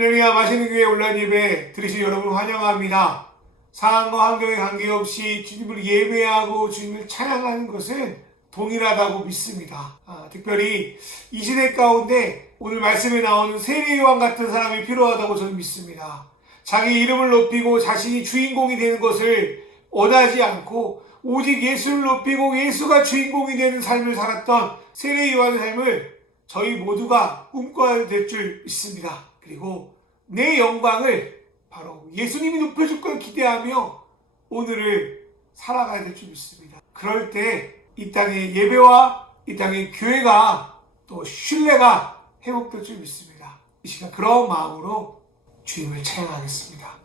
할렐루야. 맛있는 교회 온라인 예배 들으신 여러분 환영합니다. 상황과 환경에 관계없이 주님을 예배하고 주님을 찬양하는 것은 동일하다고 믿습니다. 특별히 이 시대 가운데 오늘 말씀에 나오는 세례요한 같은 사람이 필요하다고 저는 믿습니다. 자기 이름을 높이고 자신이 주인공이 되는 것을 원하지 않고 오직 예수를 높이고 예수가 주인공이 되는 삶을 살았던 세례요한의 삶을 저희 모두가 꿈꿔야 될 줄 믿습니다. 그리고 내 영광을 바로 예수님이 높여줄 걸 기대하며 오늘을 살아가야 될 줄 믿습니다. 그럴 때 이 땅의 예배와 이 땅의 교회가 또 신뢰가 회복될 줄 믿습니다. 이 시간 그런 마음으로 주님을 찬양하겠습니다.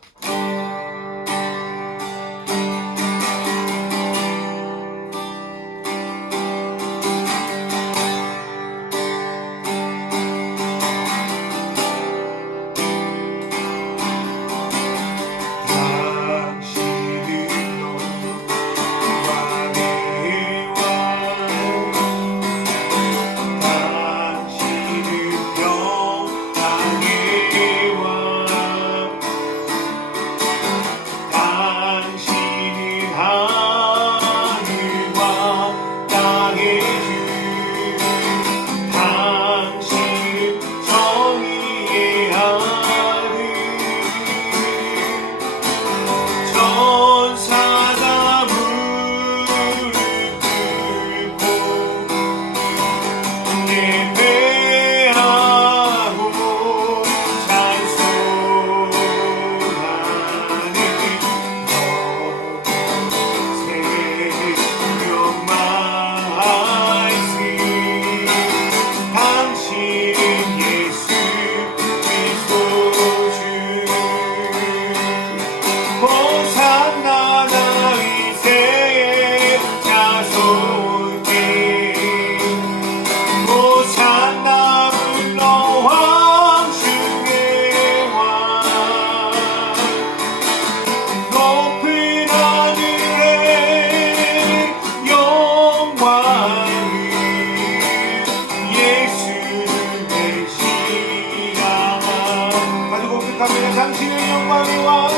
당신의 영광이 와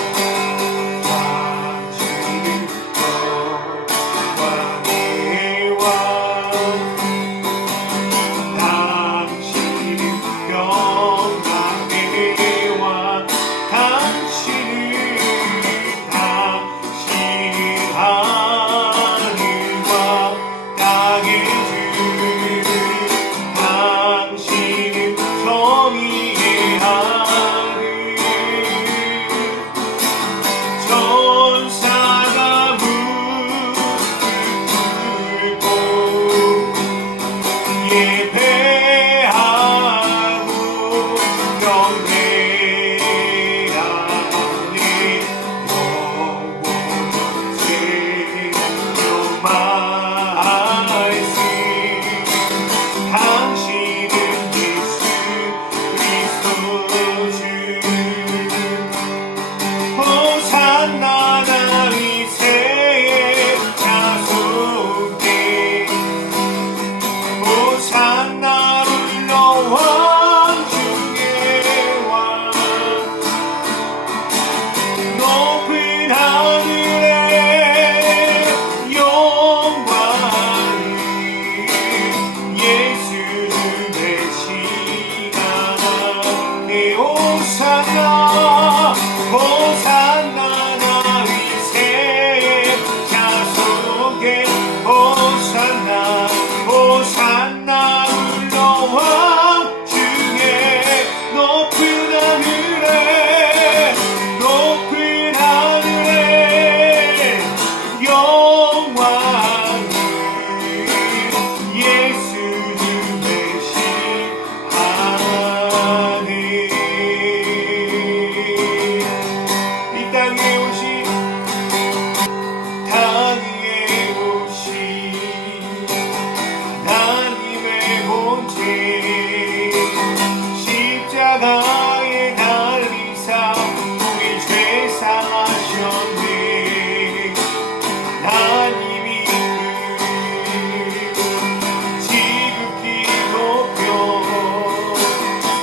지극히 높여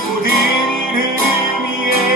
모든 이름 위에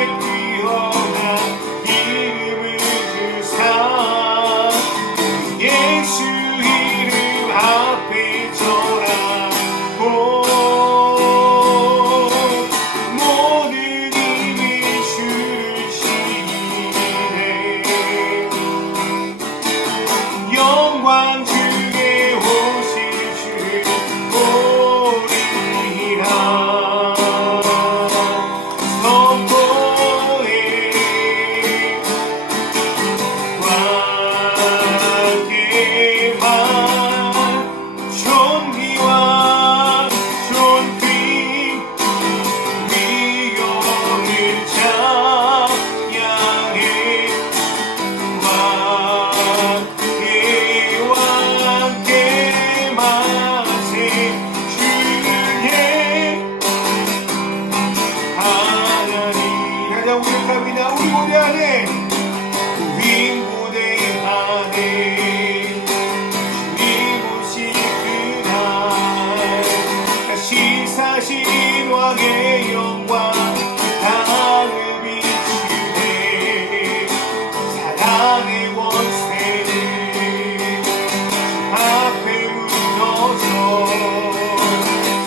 왕의 영광 땅을 비추네. 사랑의 권세를 앞에 묻어서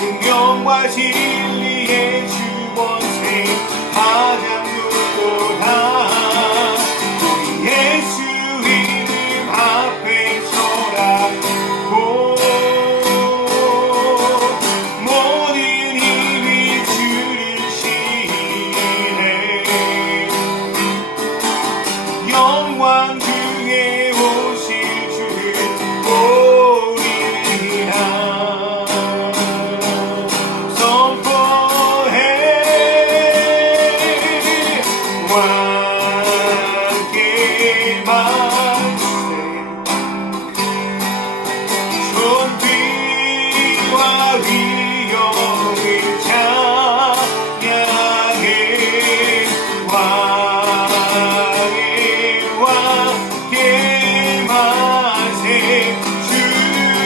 생명과 진리의 주권세 가장 높도다. 우리 예수 이름 앞에 서라고 모든 힘이 주를 시인해. 영광 중에 오실 주를 보리라. 선포해 왕께 만세. 존귀와 위엄을 찬양해. 왕께 만세. 주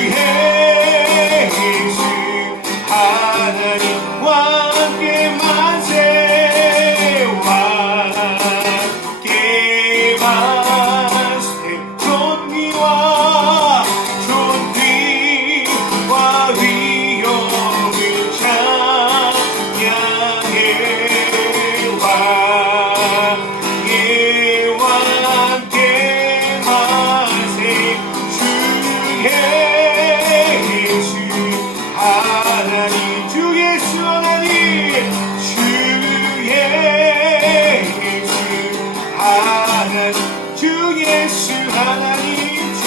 예수 하나님 왕께 만세. 왕께 만세. 존귀와 위엄을 찬양해. 왕께 만세. 주 예수 하나님. 주 예수 하나님. 주 예수 하나님. 주 예수 하나님. 주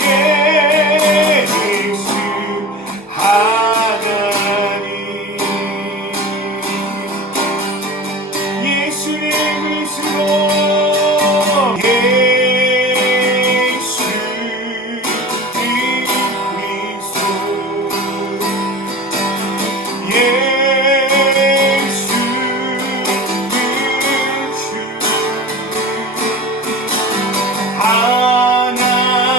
예수 하나님. 예수의 그리스도 예수 그리스도 예수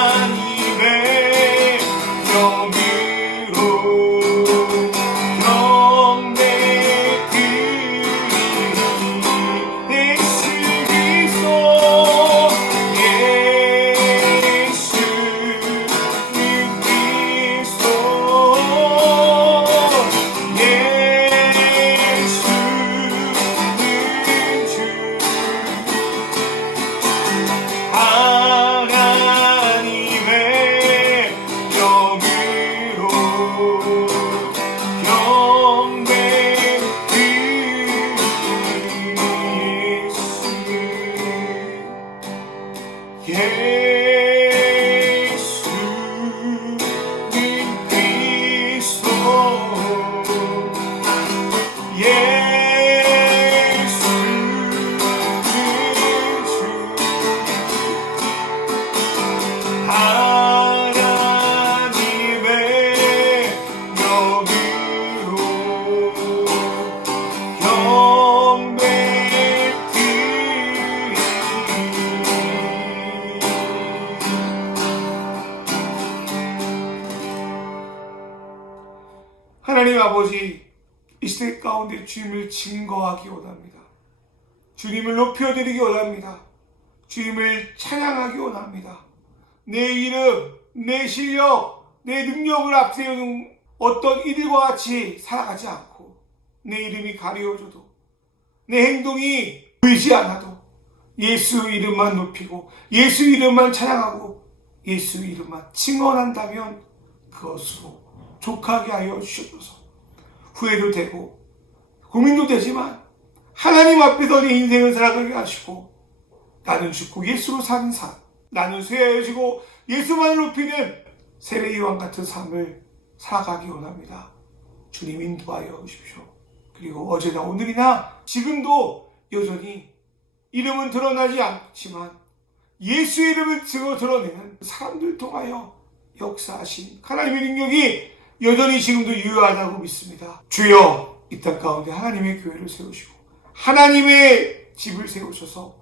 하나님의 영으로 경배드리니. 예수 그리스도 예수 그리스도 예수 하나님의 영으로 경배드리니. 예수 그리스도 예수 하나님의 영으로 경배드리니. 하나님 아버지, 이 시대 가운데 주님을 증거하기 원합니다. 주님을 높여드리기 원합니다. 주님을 찬양하기 원합니다. 내 이름, 내 실력, 내 능력을 앞세우는 어떤 이들과 같이 살아가지 않고, 내 이름이 가려워져도, 내 행동이 보이지 않아도 예수 이름만 높이고 예수 이름만 찬양하고 예수 이름만 증언한다면 그것으로 족하게 하여 주시옵소서. 후회도 되고 고민도 되지만 하나님 앞에서 내 인생을 살아가게 하시고, 나는 죽고 예수로 사는 삶, 나는 쇠해지고 예수만을 높이는 세례요한 같은 삶을 살아가기 원합니다. 주님 인도하여 주십시오. 그리고 어제나 오늘이나 지금도 여전히 이름은 드러나지 않지만 예수의 이름을 드러내는 사람들 통하여 역사하신 하나님의 능력이 여전히 지금도 유효하다고 믿습니다. 주여, 이 땅 가운데 하나님의 교회를 세우시고 하나님의 집을 세우셔서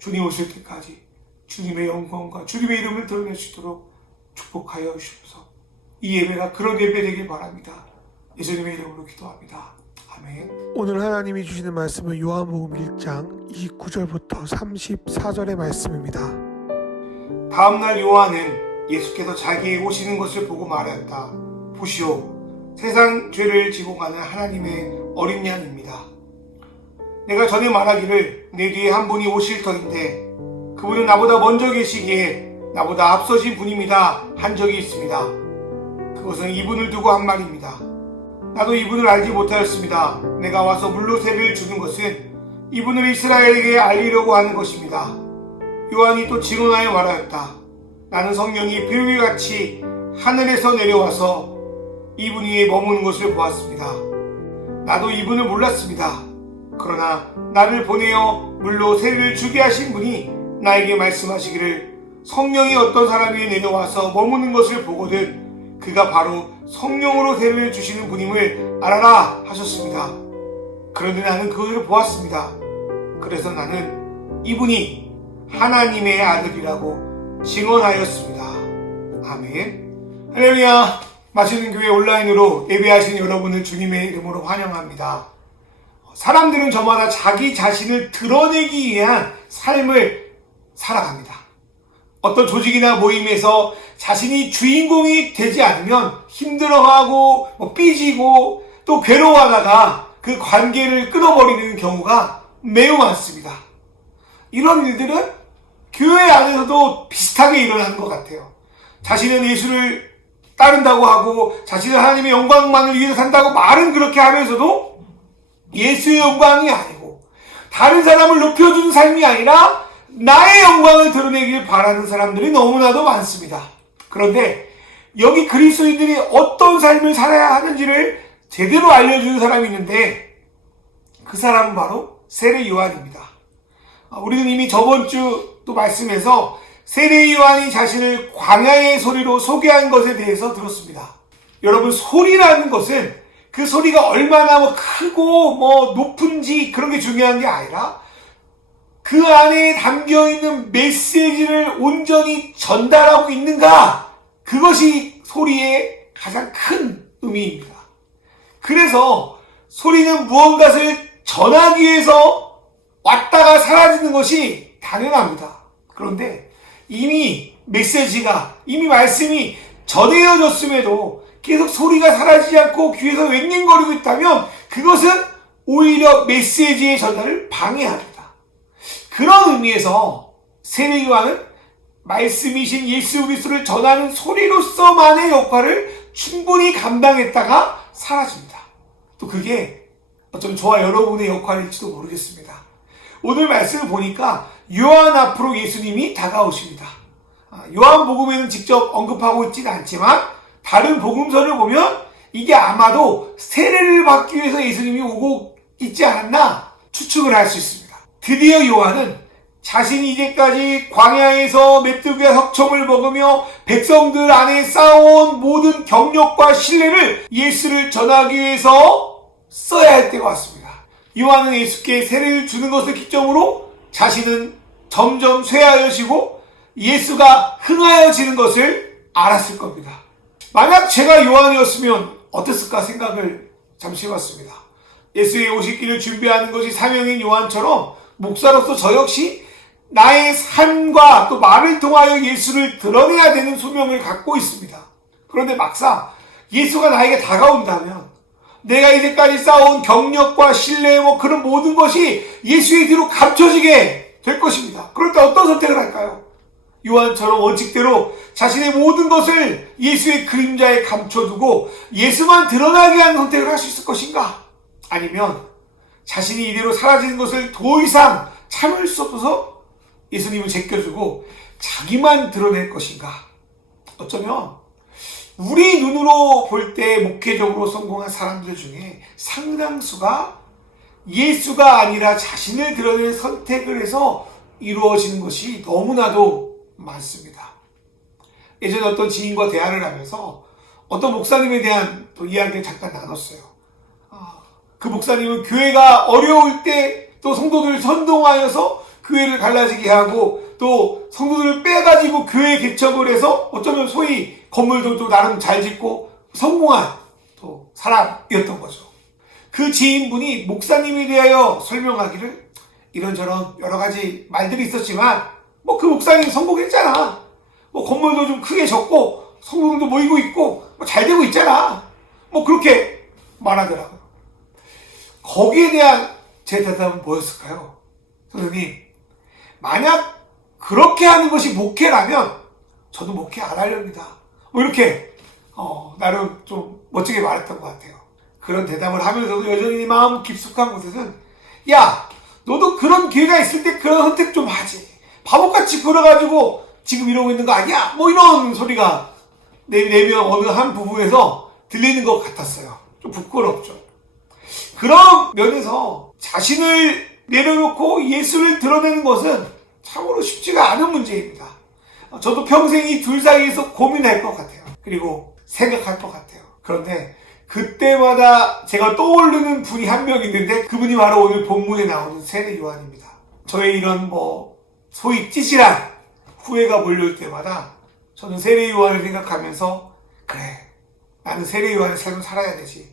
주님 오실 때까지 주님의 영광과 주님의 이름을 드러낼 수 있도록 축복하여 주시옵소서. 이 예배가 그런 예배 되길 바랍니다. 예수님의 이름으로 기도합니다. 아멘. 오늘 하나님이 주시는 말씀은 요한복음 1장 29절부터 34절의 말씀입니다. 다음날 요한은 예수께서 자기의 오시는 것을 보고 말하였다. 보시오, 세상 죄를 지고 가는 하나님의 어린 양입니다. 내가 전에 말하기를 내 뒤에 한 분이 오실 터인데 그분은 나보다 먼저 계시기에 나보다 앞서신 분입니다 한 적이 있습니다. 그것은 이분을 두고 한 말입니다. 나도 이분을 알지 못하였습니다. 내가 와서 물로 세례를 주는 것은 이분을 이스라엘에게 알리려고 하는 것입니다. 요한이 또 증언하여 말하였다. 나는 성령이 비둘기같이 하늘에서 내려와서 이분 위에 머무는 것을 보았습니다. 나도 이분을 몰랐습니다. 그러나 나를 보내어 물로 세례를 주게 하신 분이 나에게 말씀하시기를 성령이 어떤 사람 위에 내려와서 머무는 것을 보거든 그가 바로 성령으로 세례를 주시는 분임을 알아라 하셨습니다. 그런데 나는 그것을 보았습니다. 그래서 나는 이분이 하나님의 아들이라고 증언하였습니다. 아멘. 할렐루야. 맛있는 교회 온라인으로 예배하신 여러분을 주님의 이름으로 환영합니다. 사람들은 저마다 자기 자신을 드러내기 위한 삶을 살아갑니다. 어떤 조직이나 모임에서 자신이 주인공이 되지 않으면 힘들어하고 삐지고 또 괴로워하다가 그 관계를 끊어버리는 경우가 매우 많습니다. 이런 일들은 교회 안에서도 비슷하게 일어나는 것 같아요. 자신은 예수를 따른다고 하고 자신은 하나님의 영광만을 위해서 산다고 말은 그렇게 하면서도 예수의 영광이 아니고 다른 사람을 높여주는 삶이 아니라 나의 영광을 드러내길 바라는 사람들이 너무나도 많습니다. 그런데 여기 그리스도인들이 어떤 삶을 살아야 하는지를 제대로 알려주는 사람이 있는데 그 사람은 바로 세례 요한입니다. 우리는 이미 저번 주 또 말씀에서 세례 요한이 자신을 광야의 소리로 소개한 것에 대해서 들었습니다. 여러분, 소리라는 것은 그 소리가 얼마나 크고 높은지 그런 게 중요한 게 아니라 그 안에 담겨있는 메시지를 온전히 전달하고 있는가, 그것이 소리의 가장 큰 의미입니다. 그래서 소리는 무언가를 전하기 위해서 왔다가 사라지는 것이 당연합니다. 그런데 이미 메시지가, 이미 말씀이 전해졌음에도 계속 소리가 사라지지 않고 귀에서 웽웽거리고 있다면 그것은 오히려 메시지의 전달을 방해합니다. 그런 의미에서 세례 요한은 말씀이신 예수 그리스도를 전하는 소리로서만의 역할을 충분히 감당했다가 사라집니다. 또 그게 어쩌면 저와 여러분의 역할일지도 모르겠습니다. 오늘 말씀을 보니까 요한 앞으로 예수님이 다가오십니다. 요한복음에는 직접 언급하고 있지는 않지만 다른 복음서를 보면 이게 아마도 세례를 받기 위해서 예수님이 오고 있지 않았나 추측을 할 수 있습니다. 드디어 요한은 자신이 이제까지 광야에서 메뚜기와 석청을 먹으며 백성들 안에 쌓아온 모든 경력과 신뢰를 예수를 전하기 위해서 써야 할 때가 왔습니다. 요한은 예수께 세례를 주는 것을 기점으로 자신은 점점 쇠하여지고 예수가 흥하여지는 것을 알았을 겁니다. 만약 제가 요한이었으면 어땠을까 생각을 잠시 해봤습니다. 예수의 오실 길을 준비하는 것이 사명인 요한처럼 목사로서 저 역시 나의 삶과 또 말을 통하여 예수를 드러내야 되는 소명을 갖고 있습니다. 그런데 막상 예수가 나에게 다가온다면 내가 이제까지 쌓아온 경력과 신뢰 그런 모든 것이 예수의 뒤로 감춰지게 될 것입니다. 그럴 때 어떤 선택을 할까요? 요한처럼 원칙대로 자신의 모든 것을 예수의 그림자에 감춰두고 예수만 드러나게 하는 선택을 할 수 있을 것인가? 아니면 자신이 이대로 사라지는 것을 더 이상 참을 수 없어서 예수님을 제껴주고 자기만 드러낼 것인가? 어쩌면 우리 눈으로 볼 때 목회적으로 성공한 사람들 중에 상당수가 예수가 아니라 자신을 드러낼 선택을 해서 이루어지는 것이 너무나도 많습니다. 예전에 어떤 지인과 대화를 하면서 어떤 목사님에 대한 또 이야기를 잠깐 나눴어요. 그 목사님은 교회가 어려울 때 또 성도들을 선동하여서 교회를 갈라지게 하고 또 성도들을 빼가지고 교회 개척을 해서 어쩌면 소위 건물도 또 나름 잘 짓고 성공한 또 사람이었던 거죠. 그 지인분이 목사님에 대하여 설명하기를 이런저런 여러 가지 말들이 있었지만 뭐 그 목사님 성공했잖아. 뭐 건물도 좀 크게 졌고 성공도 모이고 있고 뭐 잘 되고 있잖아. 뭐 그렇게 말하더라고요. 거기에 대한 제 대답은 뭐였을까요? 선생님, 만약 그렇게 하는 것이 목회라면 저도 목회 안 하렵니다. 뭐 이렇게 나름 좀 멋지게 말했던 것 같아요. 그런 대답을 하면서도 여전히 마음 깊숙한 곳에서는 야, 너도 그런 기회가 있을 때 그런 선택 좀 하지. 바보같이 걸어가지고 지금 이러고 있는 거 아니야? 뭐 이런 소리가 네 명 어느 한 부부에서 들리는 것 같았어요. 좀 부끄럽죠. 그런 면에서 자신을 내려놓고 예수를 드러내는 것은 참으로 쉽지가 않은 문제입니다. 저도 평생 이 둘 사이에서 고민할 것 같아요. 그리고 생각할 것 같아요. 그런데 그때마다 제가 떠오르는 분이 한 명 있는데 그분이 바로 오늘 본문에 나오는 세례 요한입니다. 저의 이런 소위 찌질한 후회가 몰려올 때마다 저는 세례 요한을 생각하면서 그래, 나는 세례 요한의 삶을 살아야 되지.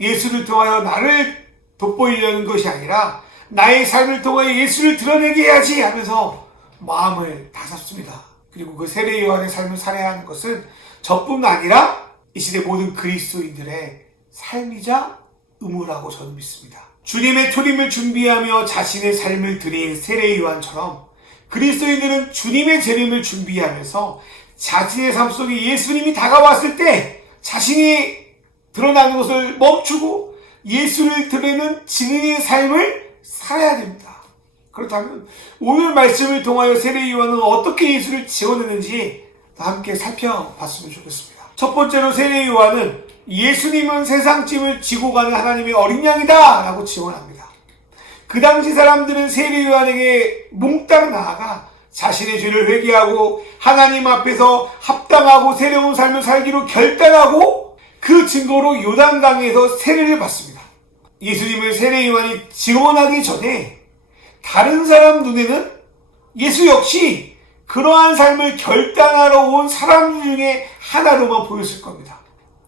예수를 통하여 나를 돋보이려는 것이 아니라 나의 삶을 통하여 예수를 드러내게 해야지 하면서 마음을 다잡습니다. 그리고 그 세례 요한의 삶을 살아야 하는 것은 저뿐 아니라 이 시대 모든 그리스도인들의 삶이자 의무라고 저는 믿습니다. 주님의 초림을 준비하며 자신의 삶을 드린 세례 요한처럼 그리스도인들은 주님의 재림을 준비하면서 자신의 삶 속에 예수님이 다가왔을 때 자신이 드러나는 것을 멈추고 예수를 드러내는 증인의 삶을 살아야 됩니다. 그렇다면 오늘 말씀을 통하여 세례 요한은 어떻게 예수를 지원했는지 함께 살펴봤으면 좋겠습니다. 첫 번째로 세례 요한은 예수님은 세상짐을 지고 가는 하나님의 어린 양이다 라고 지원합니다. 그 당시 사람들은 세례 요한에게 몽땅 나아가 자신의 죄를 회개하고 하나님 앞에서 합당하고 새로운 삶을 살기로 결단하고 그 증거로 요단강에서 세례를 받습니다. 예수님을 세례 요한이 지원하기 전에 다른 사람 눈에는 예수 역시 그러한 삶을 결단하러 온 사람 중에 하나로만 보였을 겁니다.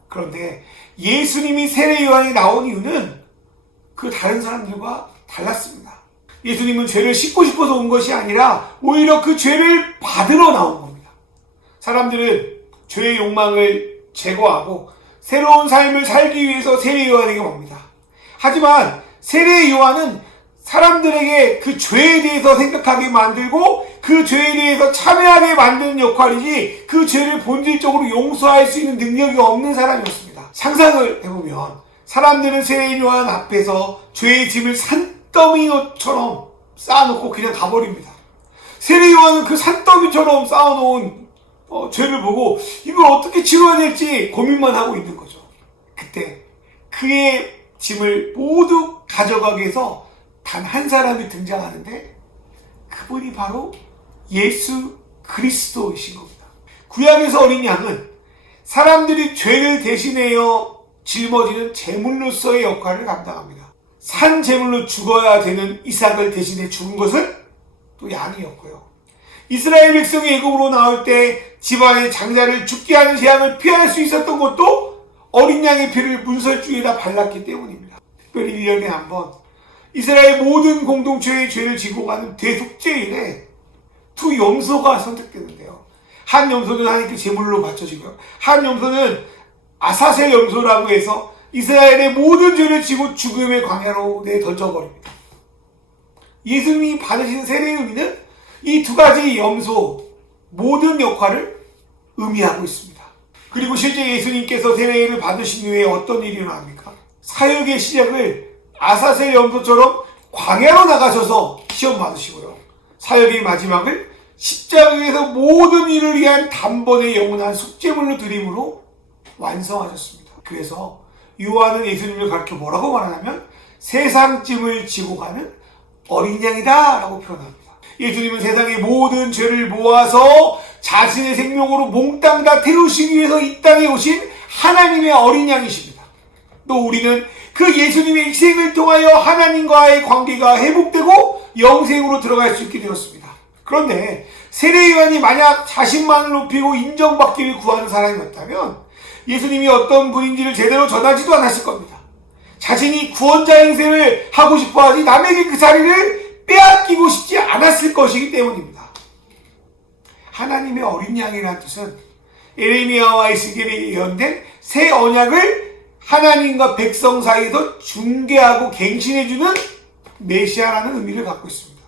그런데 예수님이 세례 요한이 나온 이유는 그 다른 사람들과 달랐습니다. 예수님은 죄를 씻고 싶어서 온 것이 아니라 오히려 그 죄를 받으러 나온 겁니다. 사람들은 죄의 욕망을 제거하고 새로운 삶을 살기 위해서 세례 요한에게 옵니다. 하지만 세례 요한은 사람들에게 그 죄에 대해서 생각하게 만들고 그 죄에 대해서 참여하게 만드는 역할이지 그 죄를 본질적으로 용서할 수 있는 능력이 없는 사람이었습니다. 상상을 해보면 사람들은 세례 요한 앞에서 죄의 짐을 산더미처럼 쌓아놓고 그냥 가버립니다. 세례 요한은 그 산더미처럼 쌓아놓은 죄를 보고 이걸 어떻게 치러야 될지 고민만 하고 있는 거죠. 그때 그의 짐을 모두 가져가기 위해서 단 한 사람이 등장하는데 그분이 바로 예수 그리스도이신 겁니다. 구약에서 어린 양은 사람들이 죄를 대신하여 짊어지는 제물로서의 역할을 감당합니다. 산 제물로 죽어야 되는 이삭을 대신해 죽은 것은 또 양이었고요. 이스라엘 백성이 애굽으로 나올 때 집안의 장자를 죽게 하는 재앙을 피할 수 있었던 것도 어린 양의 피를 문설주에다 발랐기 때문입니다. 특별히 1년에 한 번 이스라엘 모든 공동체의 죄를 지고 가는 대속죄일에 두 염소가 선택되는데요. 한 염소는 하나님께 제물로 바쳐지고요. 한 염소는 아사셀 염소라고 해서 이스라엘의 모든 죄를 지고 죽음의 광야로 내던져버립니다. 예수님이 받으신 세례의 의미는 이 두 가지 염소 모든 역할을 의미하고 있습니다. 그리고 실제 예수님께서 세례를 받으신 후에 어떤 일이 일어납니까? 사역의 시작을 아사셀 염소처럼 광야로 나가셔서 시험 받으시고요. 사역의 마지막을 십자가에서 모든 일을 위한 단번에 영원한 속죄물로 드림으로 완성하셨습니다. 그래서 요한은 예수님을 가르쳐 뭐라고 말하냐면 세상짐을 지고 가는 어린 양이다 라고 표현합니다. 예수님은 세상의 모든 죄를 모아서 자신의 생명으로 몽땅 다 태우시기 위해서 이 땅에 오신 하나님의 어린 양이십니다. 또 우리는 그 예수님의 희생을 통하여 하나님과의 관계가 회복되고 영생으로 들어갈 수 있게 되었습니다. 그런데 세례 요한이 만약 자신만을 높이고 인정받기를 구하는 사람이었다면 예수님이 어떤 분인지를 제대로 전하지도 않았을 겁니다. 자신이 구원자 행세를 하고 싶어하지 남에게 그 자리를 빼앗기고 싶지 않았을 것이기 때문입니다. 하나님의 어린 양이라는 뜻은 에레미야와 에스겔에 예언된 새 언약을 하나님과 백성 사이에서 중개하고 갱신해주는 메시아라는 의미를 갖고 있습니다.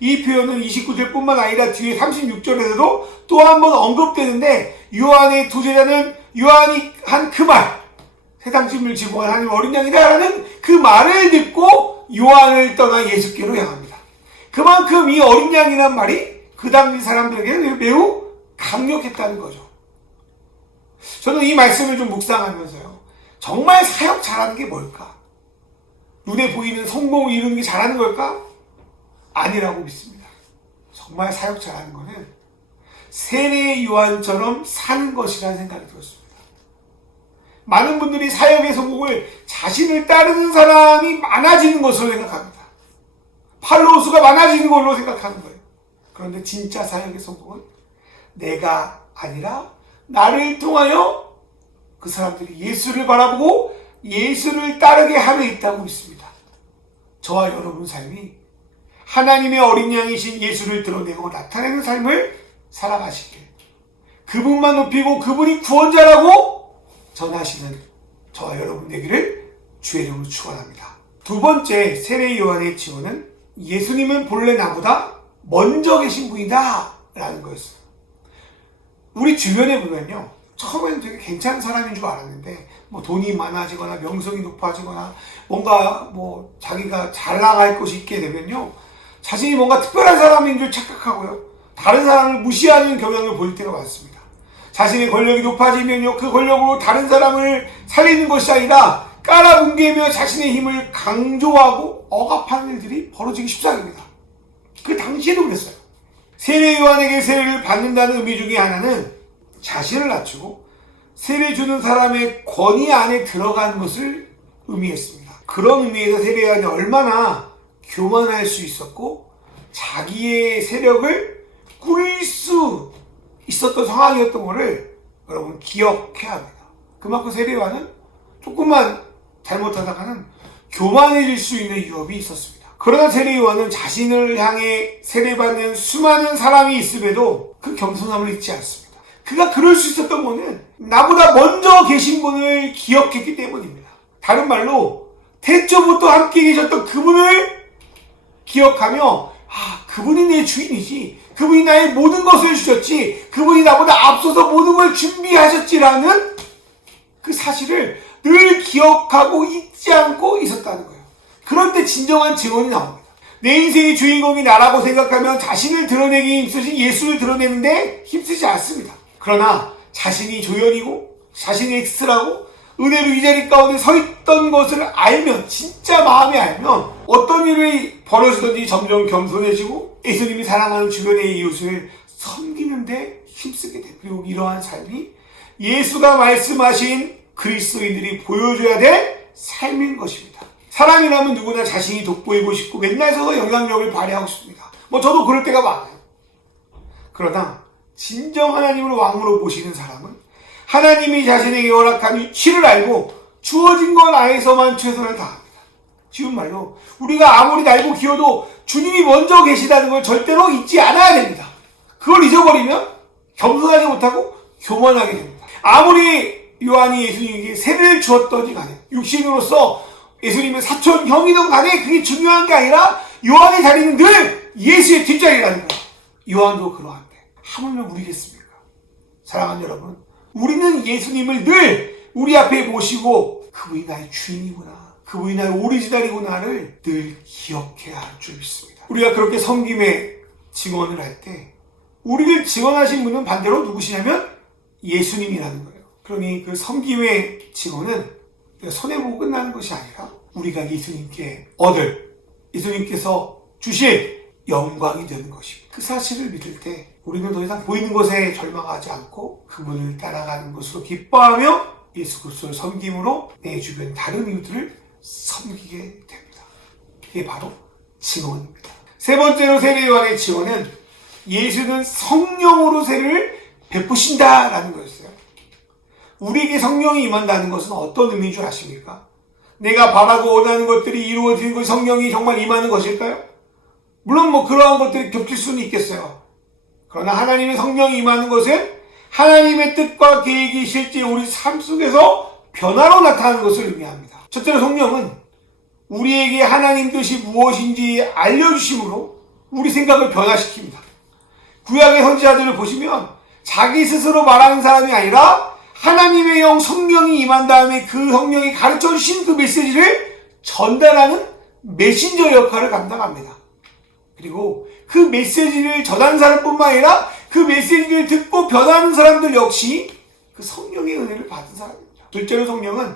이 표현은 29절뿐만 아니라 뒤에 36절에서도 또 한 번 언급되는데 요한의 두 제자는 요한이 한 그 말, 세상 짐을 지고 간 하나님 어린 양이다라는 그 말을 듣고 요한을 떠나 예수께로 향합니다. 그만큼 이 어린 양이란 말이 그 당시 사람들에게는 매우 강력했다는 거죠. 저는 이 말씀을 좀 묵상하면서요, 정말 사역 잘하는 게 뭘까? 눈에 보이는 성공을 이루는 게 잘하는 걸까? 아니라고 믿습니다. 정말 사역 잘하는 거는 세례 요한처럼 사는 것이라는 생각이 들었습니다. 많은 분들이 사역의 성공을 자신을 따르는 사람이 많아지는 것으로 생각합니다. 팔로워 수가 많아지는 걸로 생각하는 거예요. 그런데 진짜 사역의 성공은 내가 아니라 나를 통하여 그 사람들이 예수를 바라보고 예수를 따르게 함에 있다고 믿습니다. 저와 여러분 삶이 하나님의 어린 양이신 예수를 드러내고 나타내는 삶을 살아가시길, 그분만 높이고 그분이 구원자라고 전하시는 저와 여러분 되기를 주의 이름으로 축원합니다. 두 번째 세례 요한의 증언은 예수님은 본래 나보다 먼저 계신 분이다 라는 거였어요. 우리 주변에 보면요, 처음에는 되게 괜찮은 사람인 줄 알았는데 뭐 돈이 많아지거나 명성이 높아지거나 뭔가 뭐 자기가 잘 나갈 것이 있게 되면요, 자신이 뭔가 특별한 사람인 줄 착각하고요, 다른 사람을 무시하는 경향을 보일 때가 많습니다. 자신의 권력이 높아지면요, 그 권력으로 다른 사람을 살리는 것이 아니라 깔아뭉개며 자신의 힘을 강조하고 억압하는 일들이 벌어지기 십상입니다. 그 당시에도 그랬어요. 세례 요한에게 세례를 받는다는 의미 중에 하나는 자신을 낮추고 세례 주는 사람의 권위 안에 들어가는 것을 의미했습니다. 그런 의미에서 세례 요한이 얼마나 교만할 수 있었고 자기의 세력을 꾸릴 수 있었던 상황이었던 것을 여러분 기억해야 합니다. 그만큼 세례 요한은 조금만 잘못하다가는 교만해질 수 있는 위협이 있었습니다. 그러나 세례 요한은 자신을 향해 세례받는 수많은 사람이 있음에도 그 겸손함을 잊지 않습니다. 그가 그럴 수 있었던 것은 나보다 먼저 계신 분을 기억했기 때문입니다. 다른 말로 태초부터 함께 계셨던 그분을 기억하며 그분이 내 주인이지, 그분이 나의 모든 것을 주셨지, 그분이 나보다 앞서서 모든 걸 준비하셨지라는 그 사실을 늘 기억하고 잊지 않고 있었다는 거예요. 그런데 진정한 증언이 나옵니다. 내 인생의 주인공이 나라고 생각하면 자신을 드러내기 힘쓰신 예수를 드러내는데 힘쓰지 않습니다. 그러나 자신이 조연이고 자신이 엑스라고 은혜로 이 자리 가운데 서 있던 것을 알면, 진짜 마음에 알면 어떤 일이 벌어지든지 점점 겸손해지고 예수님이 사랑하는 주변의 이웃을 섬기는데 힘쓰게 됩니다. 그리고 이러한 삶이 예수가 말씀하신 그리스도인들이 보여줘야 될 삶인 것입니다. 사람이라면 누구나 자신이 돋보이고 싶고 맨날 서서 영향력을 발휘하고 싶습니다. 저도 그럴 때가 많아요. 그러나 진정 하나님을 왕으로 모시는 사람은 하나님이 자신에게 허락한 위치를 알고 주어진 것 안에서만 최선을 다합니다. 쉬운 말로 우리가 아무리 날고 기어도 주님이 먼저 계시다는 걸 절대로 잊지 않아야 됩니다. 그걸 잊어버리면 겸손하지 못하고 교만하게 됩니다. 아무리 요한이 예수님에게 세례를 주었더니 간에, 육신으로서 예수님의 사촌 형이든 간에 그게 중요한 게 아니라 요한의 자리는 늘 예수의 뒷자리라는 거예요. 요한도 그러한데 하물며 우리겠습니까? 사랑하는 여러분, 우리는 예수님을 늘 우리 앞에 모시고 그분이 나의 주인이구나, 그분이 나의 오리지널이구나를 늘 기억해야 할 줄 믿습니다. 우리가 그렇게 섬김의 증언을 할 때 우리를 증언하신 분은 반대로 누구시냐면 예수님이라는 거예요. 그러니 그 섬김의 증언은 손해보고 끝나는 것이 아니라 우리가 예수님께 얻을, 예수님께서 주실 영광이 되는 것입니다. 그 사실을 믿을 때 우리는 더 이상 보이는 것에 절망하지 않고 그분을 따라가는 것으로 기뻐하며 예수 그리스도를 섬김으로 내 주변 다른 이웃들을 섬기게 됩니다. 이게 바로 증언입니다. 세 번째로 세례 요한의 증언은 예수는 성령으로 세례를 베푸신다라는 거였어요. 우리에게 성령이 임한다는 것은 어떤 의미인 줄 아십니까? 내가 바라고 원하는 것들이 이루어지는 것, 성령이 정말 임하는 것일까요? 물론 그러한 것들이 겹칠 수는 있겠어요. 그러나 하나님의 성령이 임하는 것은 하나님의 뜻과 계획이 실제 우리 삶 속에서 변화로 나타나는 것을 의미합니다. 첫째로 성령은 우리에게 하나님 뜻이 무엇인지 알려주심으로 우리 생각을 변화시킵니다. 구약의 선지자들을 보시면 자기 스스로 말하는 사람이 아니라 하나님의 영 성령이 임한 다음에 그 성령이 가르쳐주신 그 메시지를 전달하는 메신저 역할을 감당합니다. 그리고 그 메시지를 전하는 사람뿐만 아니라 그 메시지를 듣고 변하는 사람들 역시 그 성령의 은혜를 받은 사람입니다. 둘째로 성령은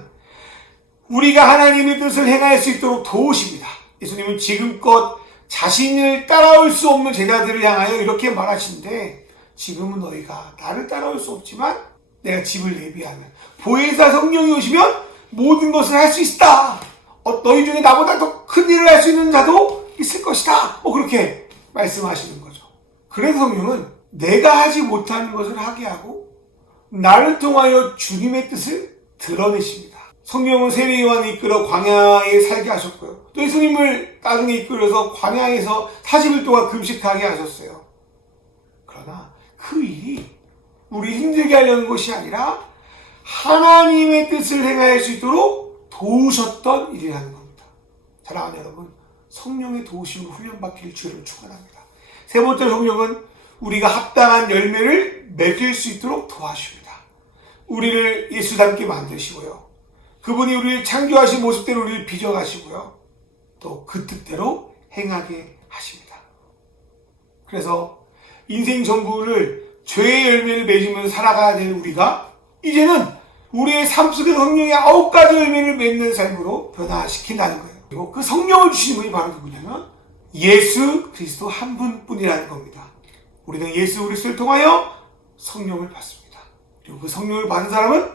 우리가 하나님의 뜻을 행할 수 있도록 도우십니다. 예수님은 지금껏 자신을 따라올 수 없는 제자들을 향하여 이렇게 말하시는데, 지금은 너희가 나를 따라올 수 없지만 내가 집을 예비하면 보혜사 성령이 오시면 모든 것을 할 수 있다. 너희 중에 나보다 더 큰 일을 할 수 있는 자도 있을 것이다. 그렇게 말씀하시는 거죠. 그래서 성령은 내가 하지 못하는 것을 하게 하고 나를 통하여 주님의 뜻을 드러내십니다. 성령은 세례 요한을 이끌어 광야에 살게 하셨고요. 또 예수님을 나중에 이끌어서 광야에서 40일 동안 금식하게 하셨어요. 그러나 그 일이 우리 힘들게 하려는 것이 아니라 하나님의 뜻을 행할 수 있도록 도우셨던 일이라는 겁니다. 사랑하는 여러분, 성령의 도우심을 훈련받길 주를 축원합니다. 세 번째, 성령은 우리가 합당한 열매를 맺을 수 있도록 도와줍니다. 우리를 예수 닮게 만드시고요. 그분이 우리를 창조하신 모습대로 우리를 빚어가시고요. 또 그 뜻대로 행하게 하십니다. 그래서 인생 전부를 죄의 열매를 맺으면서 살아가야 될 우리가 이제는 우리의 삶 속에 성령의 9가지 열매를 맺는 삶으로 변화시킨다는 거예요. 그리고 그 성령을 주시는 분이 바로 누구냐면 예수 그리스도 한 분뿐이라는 겁니다. 우리는 예수 그리스도를 통하여 성령을 받습니다. 그리고 그 성령을 받은 사람은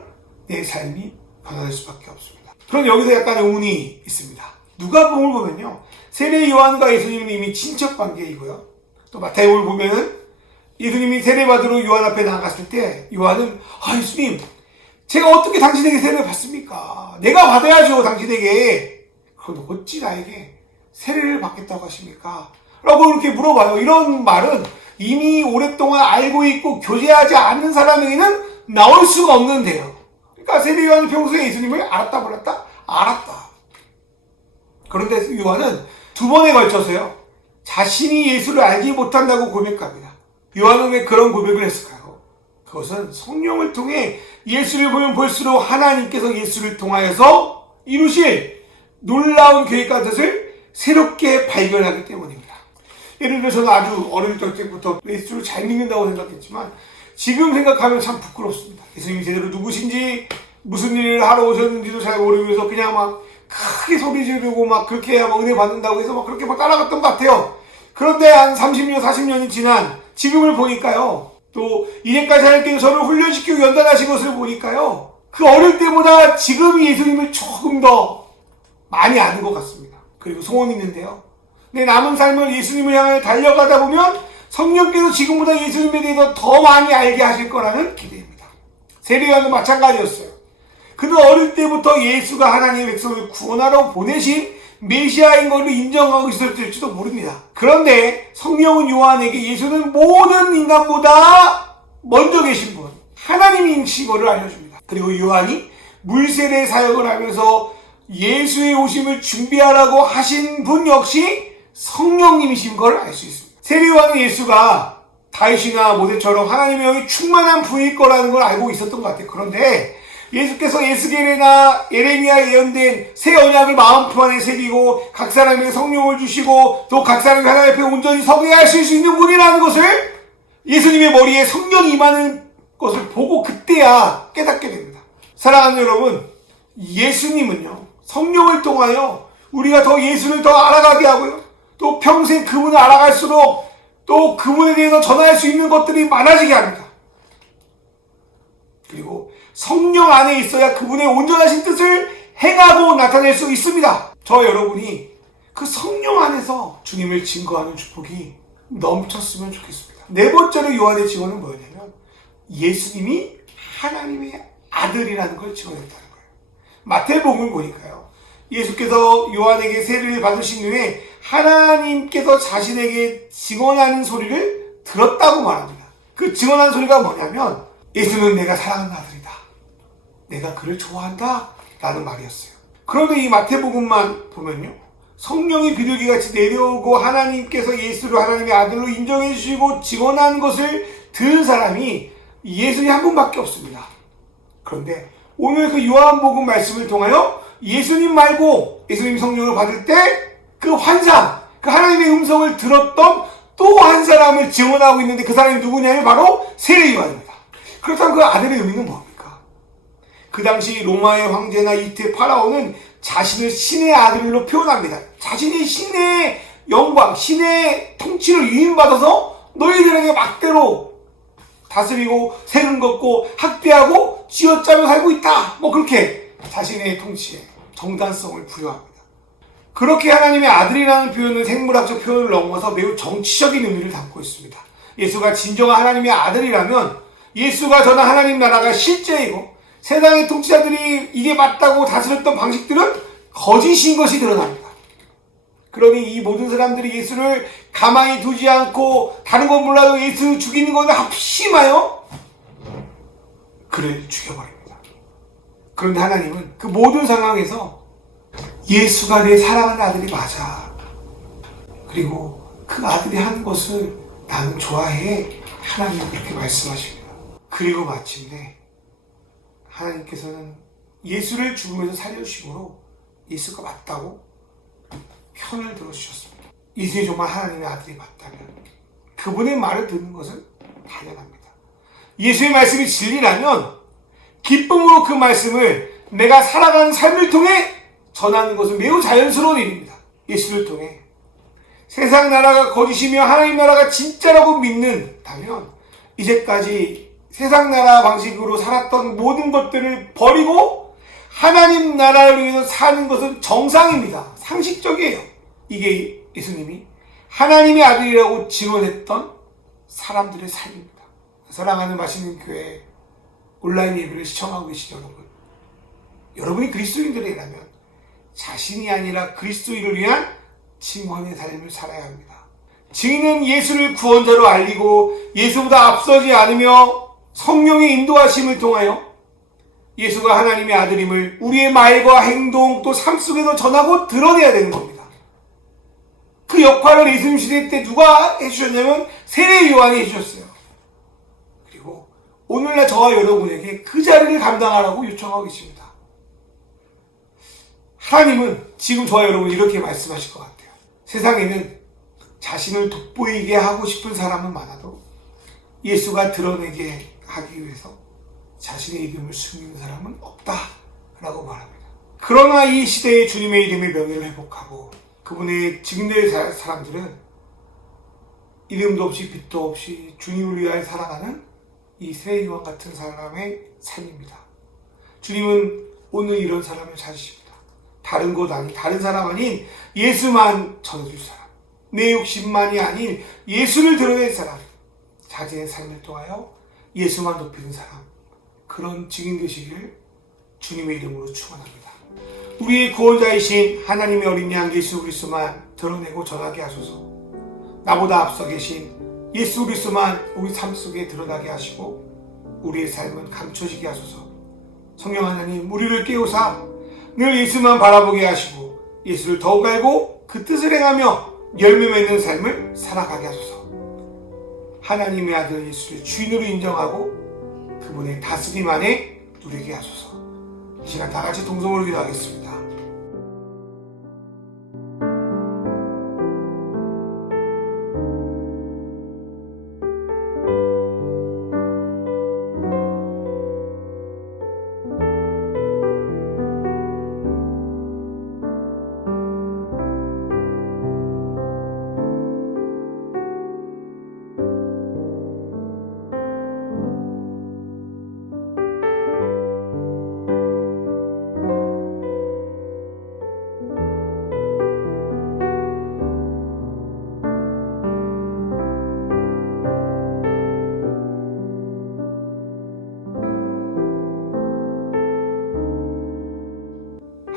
내 삶이 변화될 수밖에 없습니다. 그럼 여기서 약간의 의문이 있습니다. 누가복음을 보면요, 세례 요한과 예수님은 이미 친척 관계이고요. 또 마태복음을 보면은 예수님이 세례받으러 요한 앞에 나갔을 때 요한은 예수님, 제가 어떻게 당신에게 세례를 받습니까? 내가 받아야죠, 당신에게. 그럼 어찌 나에게 세례를 받겠다고 하십니까? 라고 이렇게 물어봐요. 이런 말은 이미 오랫동안 알고 있고 교제하지 않는 사람에게는 나올 수가 없는데요. 그러니까 세례 요한은 평소에 예수님을 알았다 몰랐다? 알았다. 그런데 요한은 2번에 걸쳐서요, 자신이 예수를 알지 못한다고 고백합니다. 요한은 왜 그런 고백을 했을까요? 그것은 성령을 통해 예수를 보면 볼수록 하나님께서 예수를 통하여서 이루실 놀라운 계획과 뜻을 새롭게 발견하기 때문입니다. 예를 들어 저는 아주 어릴 때부터 예수를 잘 믿는다고 생각했지만 지금 생각하면 참 부끄럽습니다. 예수님이 제대로 누구신지 무슨 일을 하러 오셨는지도 잘 모르면서 그냥 막 크게 소리 지르고 막 그렇게 해야 은혜 받는다고 해서 막 그렇게 막 따라갔던 것 같아요. 그런데 한 30년, 40년이 지난 지금을 보니까요, 또 이제까지 하나님께서 저를 훈련시키고 연단하신 것을 보니까요, 그 어릴 때보다 지금이 예수님을 조금 더 많이 아는 것 같습니다. 그리고 소원이 있는데요, 내 남은 삶을 예수님을 향해 달려가다 보면 성령께서 지금보다 예수님에 대해서 더 많이 알게 하실 거라는 기대입니다. 세례 요한도 마찬가지였어요. 그는 어릴 때부터 예수가 하나님의 백성을 구원하러 보내신 메시아인 것을 인정하고 있었을지도 모릅니다. 그런데 성령은 요한에게 예수는 모든 인간보다 먼저 계신 분, 하나님이신 것을 알려줍니다. 그리고 요한이 물세례 사역을 하면서 예수의 오심을 준비하라고 하신 분 역시 성령님이신 걸 알 수 있습니다. 세례 요한은 예수가 다윗이나 모세처럼 하나님의 영이 충만한 분일 거라는 걸 알고 있었던 것 같아요. 그런데 예수께서 에스겔이나 예레미야에 예언된 새 언약을 마음품 안에 새기고 각 사람에게 성령을 주시고 또 각 사람이 하나님 앞에 온전히 서게 하실 수 있는 분이라는 것을 예수님의 머리에 성령이 임하는 것을 보고 그때야 깨닫게 됩니다. 사랑하는 여러분, 예수님은요, 성령을 통하여 우리가 더 예수를 더 알아가게 하고요, 또 평생 그분을 알아갈수록 또 그분에 대해서 전할 수 있는 것들이 많아지게 합니다. 그리고 성령 안에 있어야 그분의 온전하신 뜻을 행하고 나타낼 수 있습니다. 저 여러분이 그 성령 안에서 주님을 증거하는 축복이 넘쳤으면 좋겠습니다. 네 번째로 요한의 증언은 뭐였냐면 예수님이 하나님의 아들이라는 걸 증언했다는 거예요. 마태복음 보니까요, 예수께서 요한에게 세례를 받으신 후에 하나님께서 자신에게 증언하는 소리를 들었다고 말합니다. 그 증언하는 소리가 뭐냐면, 예수는 내가 사랑하는 아들이다, 내가 그를 좋아한다 라는 말이었어요. 그런데 이 마태복음만 보면요, 성령이 비둘기같이 내려오고 하나님께서 예수를 하나님의 아들로 인정해 주시고 증언한 것을 들은 사람이 예수님 한 분밖에 없습니다. 그런데 오늘 그 요한복음 말씀을 통하여 예수님 말고 예수님 성령을 받을 때 그 환상, 그 하나님의 음성을 들었던 또 한 사람을 증언하고 있는데, 그 사람이 누구냐면 바로 세례 요한입니다. 그렇다면 그 아들의 의미는 뭡니까? 그 당시 로마의 황제나 이때 파라오는 자신을 신의 아들로 표현합니다. 자신이 신의 영광, 신의 통치를 위임받아서 너희들에게 막대로 다스리고 세금 걷고 학대하고 쥐어짜며 살고 있다, 그렇게 자신의 통치에 정당성을 부여합니다. 그렇게 하나님의 아들이라는 표현은 생물학적 표현을 넘어서 매우 정치적인 의미를 담고 있습니다. 예수가 진정한 하나님의 아들이라면 예수가 전한 하나님 나라가 실제이고 세상의 통치자들이 이게 맞다고 다스렸던 방식들은 거짓인 것이 드러납니다. 그러니 이 모든 사람들이 예수를 가만히 두지 않고 다른 건 몰라도 예수 죽이는 것을 합심하여 그를 죽여버립니다. 그런데 하나님은 그 모든 상황에서 예수가 내 사랑하는 아들이 맞아, 그리고 그 아들이 하는 것을 나는 좋아해, 하나님은 그렇게 말씀하십니다. 그리고 마침내 하나님께서는 예수를 죽음에서 살려주심으로 예수가 맞다고 편을 들어주셨습니다. 예수님이 정말 하나님의 아들이 맞다면 그분의 말을 듣는 것은 당연합니다. 예수의 말씀이 진리라면 기쁨으로 그 말씀을 내가 살아가는 삶을 통해 전하는 것은 매우 자연스러운 일입니다. 예수를 통해 세상 나라가 거짓이며 하나님 나라가 진짜라고 믿는다면 이제까지 세상 나라 방식으로 살았던 모든 것들을 버리고 하나님 나라를 위해서 사는 것은 정상입니다. 상식적이에요. 이게 예수님이 하나님의 아들이라고 증언했던 사람들의 삶입니다. 사랑하는 맛있는 교회 온라인 예배를 시청하고 계신 여러분, 여러분이 그리스도인들이라면 자신이 아니라 그리스도인을 위한 증언의 삶을 살아야 합니다. 증인은 예수를 구원자로 알리고 예수보다 앞서지 않으며 성령의 인도하심을 통하여 예수가 하나님의 아들임을 우리의 말과 행동 또 삶 속에서 전하고 드러내야 되는 겁니다. 그 역할을 예수님 시대 때 누가 해주셨냐면 세례 요한이 해주셨어요. 그리고 오늘날 저와 여러분에게 그 자리를 감당하라고 요청하고 계십니다. 하나님은 지금 저와 여러분 이렇게 말씀하실 것 같아요. 세상에는 자신을 돋보이게 하고 싶은 사람은 많아도 예수가 드러내게 하기 위해서 자신의 이름을 숨기는 사람은 없다라고 말합니다. 그러나 이 시대에 주님의 이름의 명예를 회복하고 그분의 증인될 사람들은 이름도 없이 빛도 없이 주님을 위하여 살아가는 이 세례 요한 같은 사람의 삶입니다. 주님은 오늘 이런 사람을 찾으십니다. 다른 사람 아닌 예수만 전해줄 사람, 내 욕심만이 아닌 예수를 드러낼 사람, 자신의 삶을 통하여 예수만 높이는 사람, 그런 증인 되시길 주님의 이름으로 축원합니다. 우리의 구원자이신 하나님의 어린 양 예수 그리스도만 드러내고 전하게 하소서. 나보다 앞서 계신 예수 그리스도만 우리 삶 속에 드러나게 하시고 우리의 삶은 감춰지게 하소서. 성령 하나님, 우리를 깨우사 늘 예수만 바라보게 하시고 예수를 더욱 알고 그 뜻을 행하며 열매 맺는 삶을 살아가게 하소서. 하나님의 아들 예수를 주인으로 인정하고 그분의 다스림 안에 누리게 하소서. 이 시간 다 같이 동성으로 기도하겠습니다.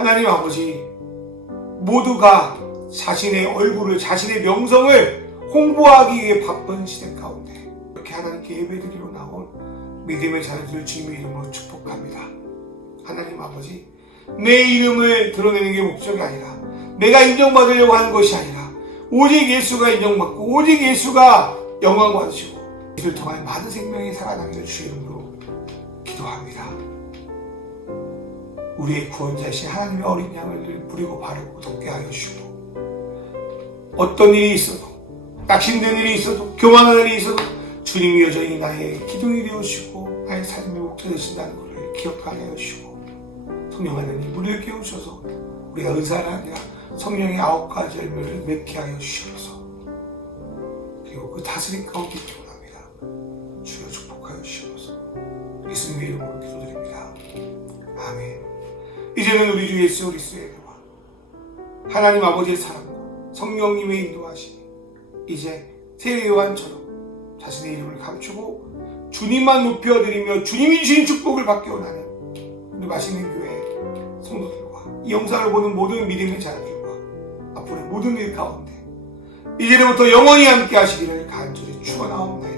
하나님 아버지, 모두가 자신의 얼굴을, 자신의 명성을 홍보하기 위해 바쁜 시대 가운데 이렇게 하나님께 예배드리러 나온 믿음의 자녀들을 주님의 이름으로 축복합니다. 하나님 아버지, 내 이름을 드러내는 게 목적이 아니라, 내가 인정받으려고 하는 것이 아니라, 오직 예수가 인정받고 오직 예수가 영광 받으시고 이를 통하여 많은 생명이 살아나기를 주의 이름으로 기도합니다. 우리의 구원자이신 하나님의 어린 양을 부리고 바르고 돕게 하여 주시고, 어떤 일이 있어도, 낙심된 일이 있어도, 교만한 일이 있어도 주님이 여전히 나의 기둥이 되어주시고 나의 삶의 목표 되신다는 것을 기억하게 하여 주시고, 성령 하나님 우리를 깨우셔서 우리가 의사가 아니라 성령의 9가지 열매를 맺게 하여 주시옵소서. 그리고 그 다스림 가운데 기도합니다. 주여 축복하여 주시옵소서. 예수님의 이름으로 기도드립니다. 아멘. 이제는 우리 주 예수 그리스도의 은혜와 하나님 아버지의 사랑과 성령님의 인도하심이 이제 새 요한처럼 자신의 이름을 감추고 주님만 높여드리며 주님이 주신 축복을 받기 원하는 우리 맛있는 교회 성도들과 이 영상을 보는 모든 믿음의 자녀들과 앞으로의 모든 일 가운데 이제부터 영원히 함께 하시기를 간절히 축원하옵나이다.